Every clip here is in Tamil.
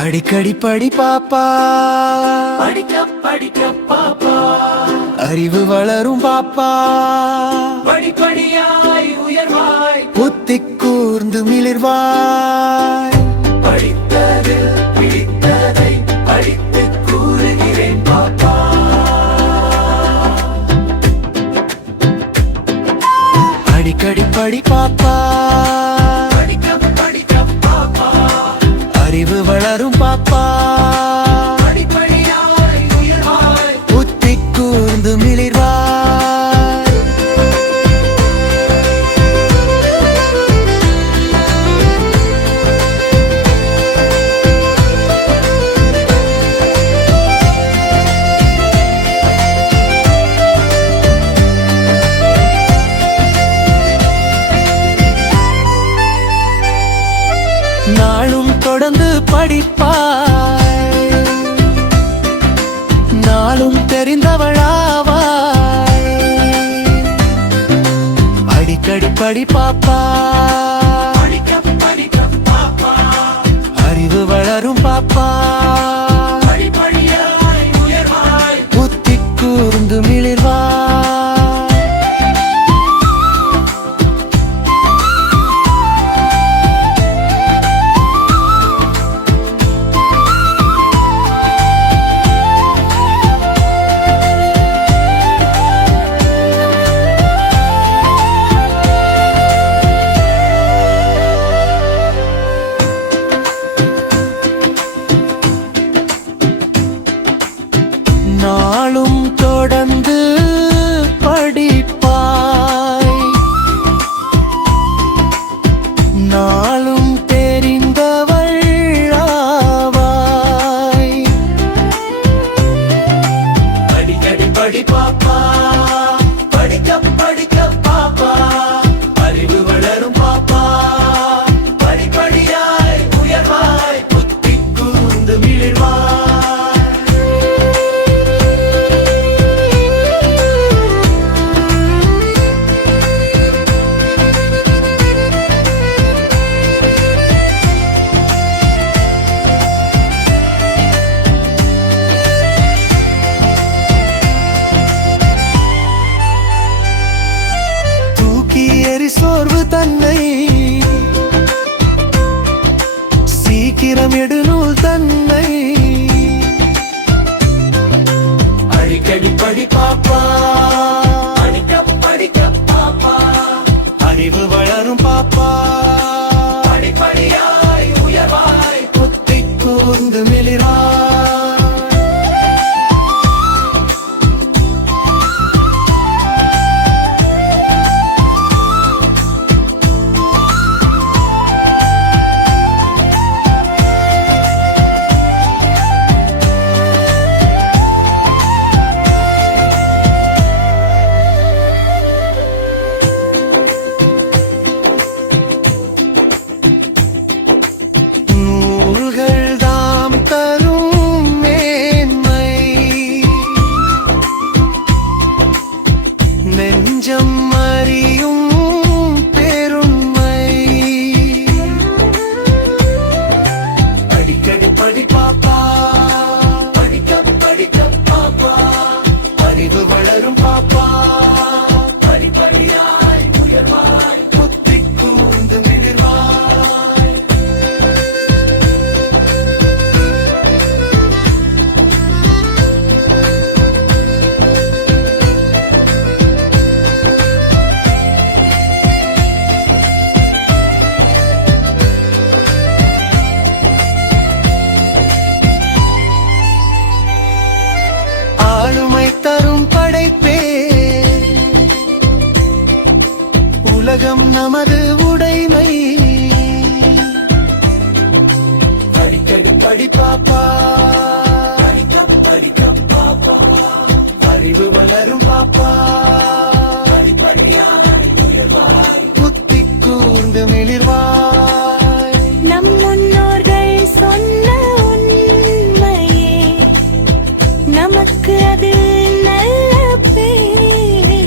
அடிக்கடி படி பாப்பா, படிக்க படிக்க பாப்பா, அறிவு வளரும் பாப்பா, படிப்படியாய் உயர்வாய், புத்தி கூர்ந்து மிளிர்வாய். படித்ததில் பிடித்ததை படித்து கூறுகிறேன் பாப்பா. அடிக்கடி படி பாப்பா, படிக்க படிக்க பாப்பா, அறிவு வளரும் பாப்பா, படிப்படியாய் உயர்வாய், புத்தி கூர்ந்து மிளிர்வாய். நாளும் தொடர்ந்து படிப்பாய், நாளும் தெரிந்தவளாவாய். அடிக்கடி படி பாப்பா, படிக்க படிக்க பாப்பா, அறிவு வளரும் பாப்பா, படிப்படியாய் உயர்வாய், புத்தி கூர்ந்து மிளிர்வாய். நாளும் தொடர்ந்து படிப்பாய், நாளும் தெரிந்தவள் ஆவாய். அடிக்கடி படி பாப்பா, படிக்க படிக்க பாப்பா, அறிவு வளரும் பாப்பா, படிப்படியாய் உயர்வாய், புத்தி கூர்ந்து மிளிர்வாய். தூக்கி எறி சோர்வு தன்னை, சீக்கிரம் எடுநூல் தன்னை. அடிக்கடி படி பாப்பா, படிக்க படிக்க பாப்பா, அறிவு வளரும் பாப்பா, படிப்படியாய் உயர்வாய், புத்தி கூர்ந்து மிளிராய். நூல்கள் தாம் தரும் மேன்மை, நெஞ்சம் அறியும் பெருமை. அடிக்கடி படி பாப்பா, படிக்க படிக்க பாப்பா, அறிவு வளரும் பாப்பா, படிப்படியாய் உயர்வாய், புத்தி கூர்ந்து மிளிர்வாய். ஆளுமை தரும் படைப்பே, உலகம் நமது உடைமை. அடிக்கடி படி பாப்பா, படிக்க படிக்க பாப்பா, அறிவு வளரும் பாப்பா, படிப்படியாய் உயர்வாய், புத்தி கூர்ந்து மிளிர்வாய். நம் முன்னோர்கள் சொன்ன உண்மையே நமக்கு அது நல்ல பேரே.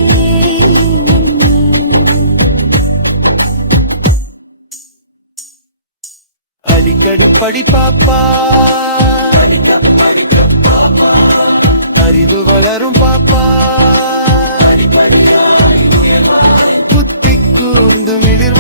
அடிக்கடி படி பாப்பா அறிவு வளரும் பாப்பா புத்தி கூர்ந்து மிளிர்